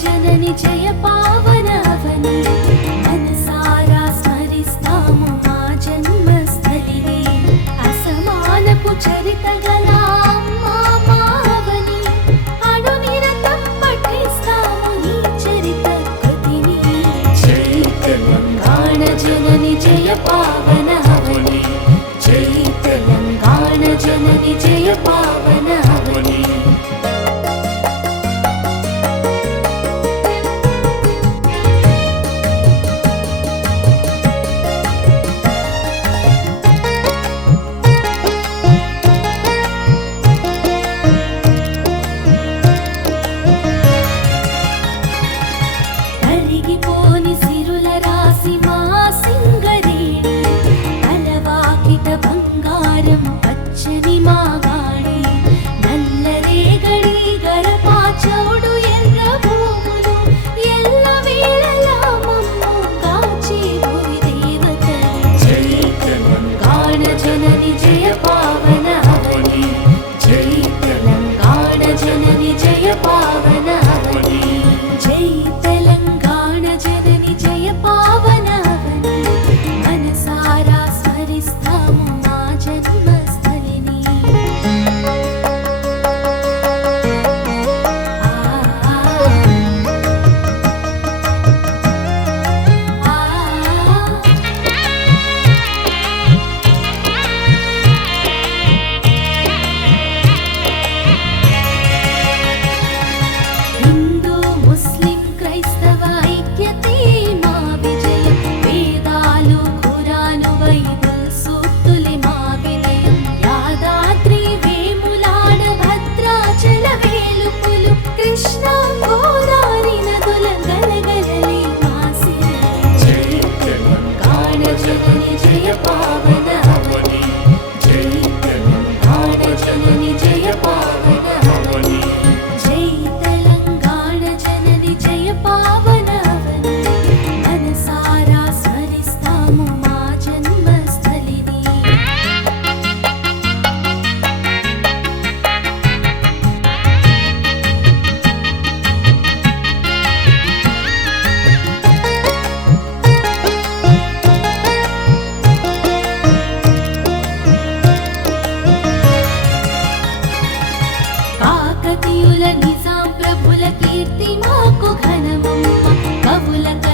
జనని జయ పావన అవని మనసారా స్మరిస్తాము మా జన్మస్థలి అసమానపు చరిత గల జనని జయ పావన హవని జై తెలంగాణ జనని జయ పావన செய்ய பாவம் భారతీయుల నిజాం ప్రభుల కీర్తి మాకు ఘనమమ్మ కవుల